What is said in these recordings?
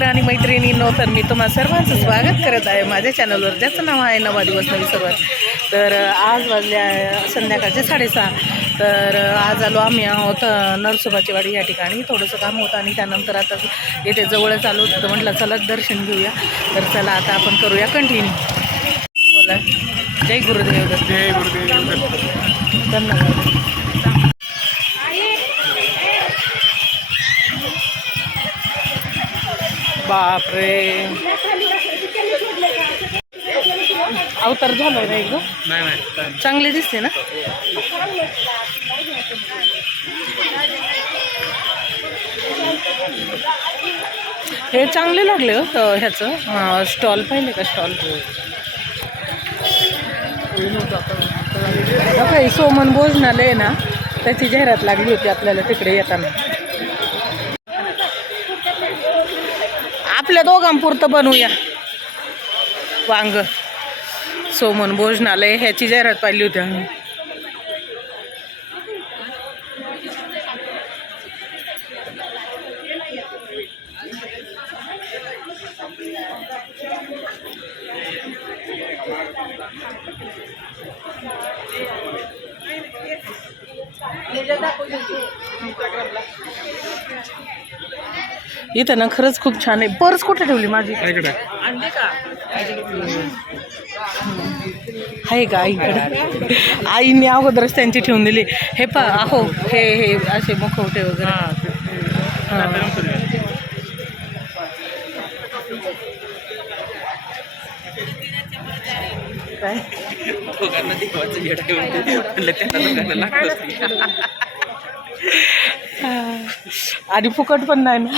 मित्र आणि मैत्रिणींनो, तर मी तुम्हा सर्वांचं स्वागत करत आहे माझ्या चॅनलवर, ज्याचं नाव आहे नवा दिवस नवी सुरुवात. तर आज वाजल्या संध्याकाळचे 6:30. तर आज आलो आम्ही आहोत नरसोबाची वाडी या ठिकाणी. थोडंसं काम होतं आणि त्यानंतर आता येथे जवळच आलो होतं, म्हटलं चला दर्शन घेऊया. तर चला आता आपण करूया कंटिन्यू. बोला. जय गुरुदेव दत्त. जय गुरुदेव दत्त. धन्यवाद. बापरे, अवतार झालाय ना एकदम. नाही चांगले दिसते ना. हे चांगले लागले हो. ह्याचं स्टॉल पाहिले का? स्टॉल काही सोमन भोजनालय ना, त्याची जाहिरात लागली होती आपल्याला तिकडे येताना. आपल्या दोघांपुरतं बनवूया वांग. सोमन भोजनालय ह्याची जाहिरात पाहिली होती आम्ही. इथं ना खरंच खूप छान आहे. पर्स कुठे ठेवली माझी? आहे का आईकडे? आईने अगोदरच त्यांची ठेवून दिली. हे पा अहो, हे हे असे मुखवटे वगैरे. काय आणि फुकट पण नाही ना.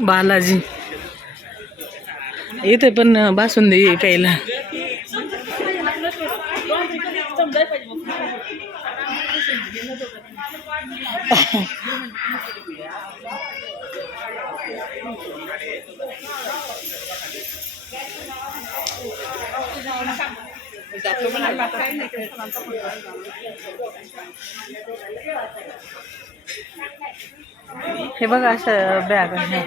बालाजी इथे पण बासुंदी प्यायला. हे बघा अशा बॅग आहे.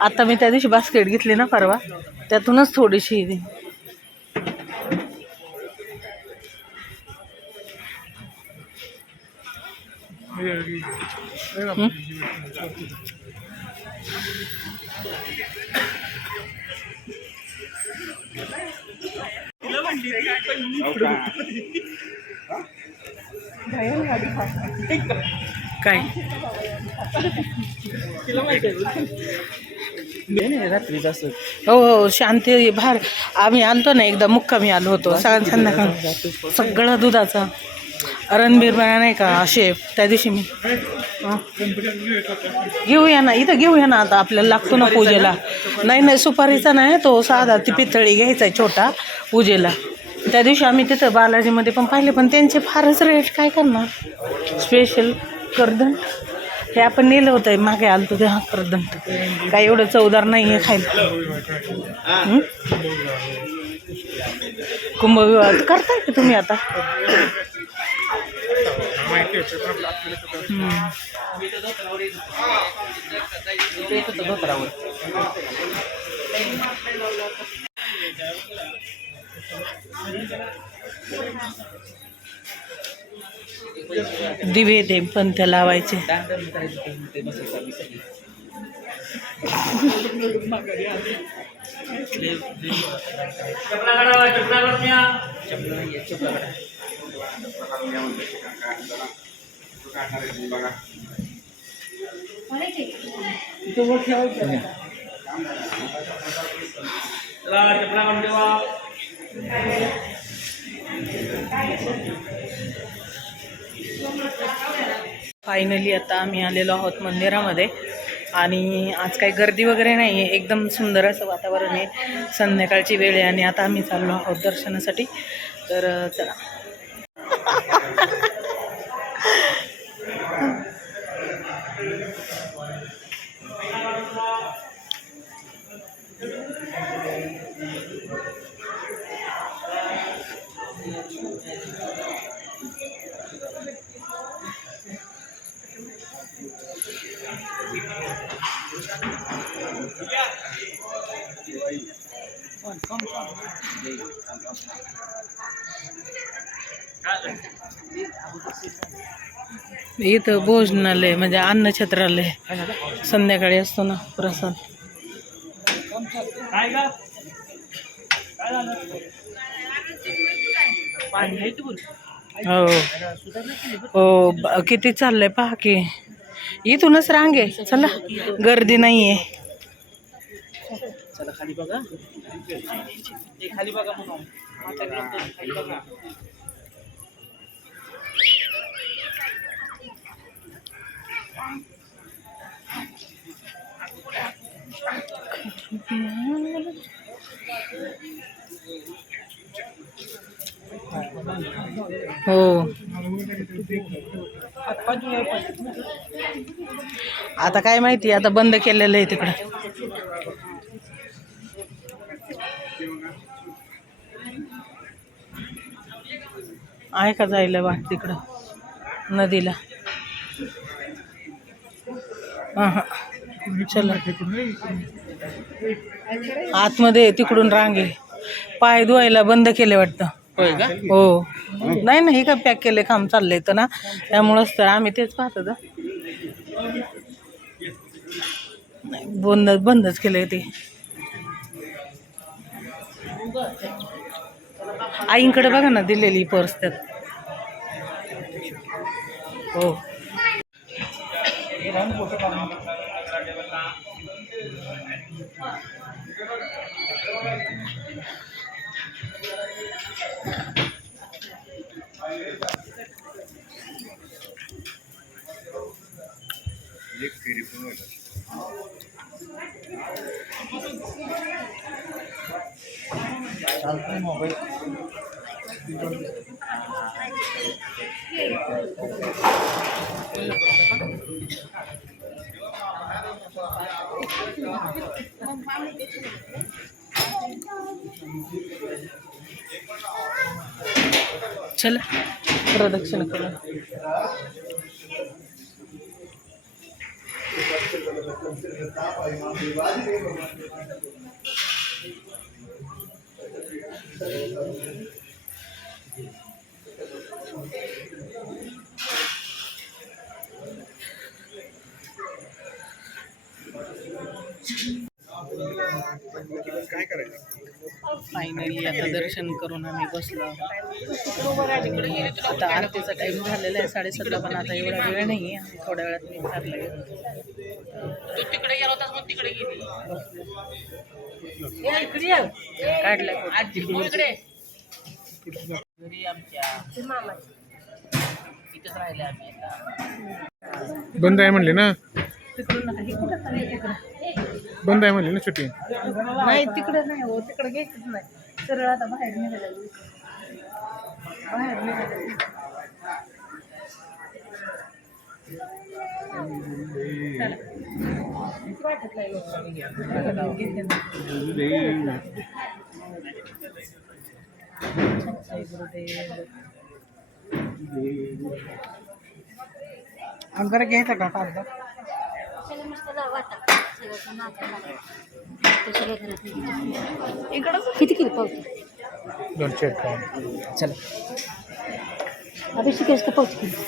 आता मी त्या दिवशी बास्केट घेतली ना परवा, त्यातूनच थोडीशी काय हो हो शांती भार. आम्ही आलतो ना एकदा मुक्कामी आलो होतो. संध्याकाळ सगळं दुधाचं रणबीर बना नाही का शेफ. त्या दिवशी मी घेऊया ना, इथं घेऊया ना. आता आपल्याला लागतो ना पूजेला. नाही सुपारीचा नाही, तो साधा ती पितळी घ्यायचा आहे छोटा पूजेला. त्या दिवशी आम्ही तिथं बालाजीमध्ये पण पाहिले, पण त्यांचे फारच रेट. काय करणार. स्पेशल करदंड हे आपण नेलं होतं मागे आलतो तेव्हा. करदंड काय एवढं चवदार नाही आहे खायला. कुंभविवाह करताय का तुम्ही आता? दिवे ते पण त्या लावायचे. फायनली आता आम्ही आलेलो आहोत मंदिरामध्ये. आणि आज काही गर्दी वगैरे नाही आहे. एकदम सुंदर असं वातावरण आहे. संध्याकाळची वेळ आहे आणि आता आम्ही चाललो आहोत दर्शनासाठी. तर चला. इथं भोजनालय म्हणजे अन्नछत्रालय संध्याकाळी असतो ना प्रसाद. हो हो किती चाललंय पहा की. इथूनच रांगे चला, गर्दी नाहीये. चला खाली बघा, ते खाली बघा म्हणून. हो आता काय माहिती, आता बंद केलेलं आहे तिकडं. आहे का जायला वाट तिकडं नदीला? हा चला आतमध्ये तिकडून रांगे. पाय धुवायला बंद केले वाटतं. हो नाही नाही, का पॅक केले, काम चाललंय तर ना, त्यामुळंच तर आम्ही तेच पाहत होतो. नाही बंदच केलंय ते. आईंकडे बघा ना दिलेली पर्स त्यात. हो मोबाईल चला प्रदक्षिणा करू. काय करायचं? फायनली आता दर्शन करून आम्ही बसलो. आता आरतीचा टाइम झालेला आहे 7:30ला, पण आता एवढा वेळ नाही आहे, थोड्या वेळात मी ठरले. तिकडे गेलो होतास मग तिकडे गेली काढल्या घरी आमच्या इथंच राहिले आम्ही. आता बंद आहे म्हणले ना, तिकडून नाही कुठं चालले तिकडं. बंद आहे म्हणले ना सुट्टी. नाही तिकडे नाही हो, तिकडे घ्यायचंच नाही. सरळ आता बाहेर निघायला अंदर घ्यायचं का कागद? किती किलो पावती? 200 चला अभिषेक असतं पावती किलो.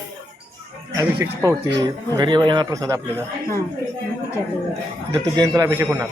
अभिषेकची पावती घरी येणार प्रसाद आपल्याला. हां विचारलं. दत्त जयंतीला अभिषेक होणार.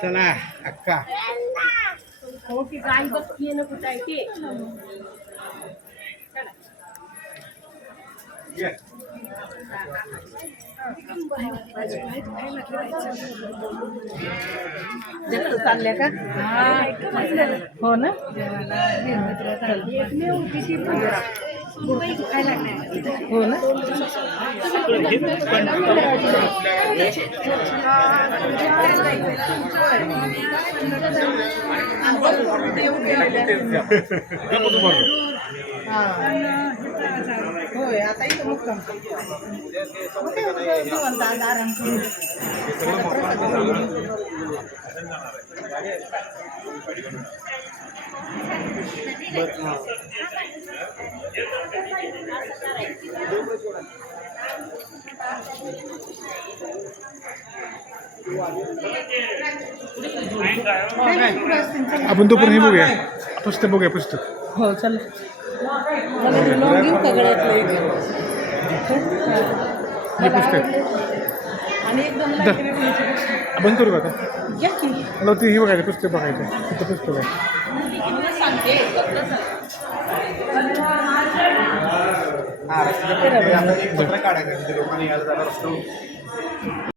चला अक्का. हो की गाय बघतीये ना कुठं आहे ते. जास्त चालल्या का? हो ना. हो ना. होय आता इथं मुक्काम आराम करू. आपण तो पण हे बघूया, पुस्तक बघूया पुस्तक. हो चल. मला ते लोक घेऊ का गळ्यातलं एक? हे पुस्तक आणि एकदम आपण करू का आता? घ्या की. मला ते हे बघायचं, पुस्तक बघायचं. तिथं पुस्तक आहे. रस्त्याच्या पलीकडे आता एक पत्र काढायचं, म्हणजे लोकांनी यायला जायला रस्ता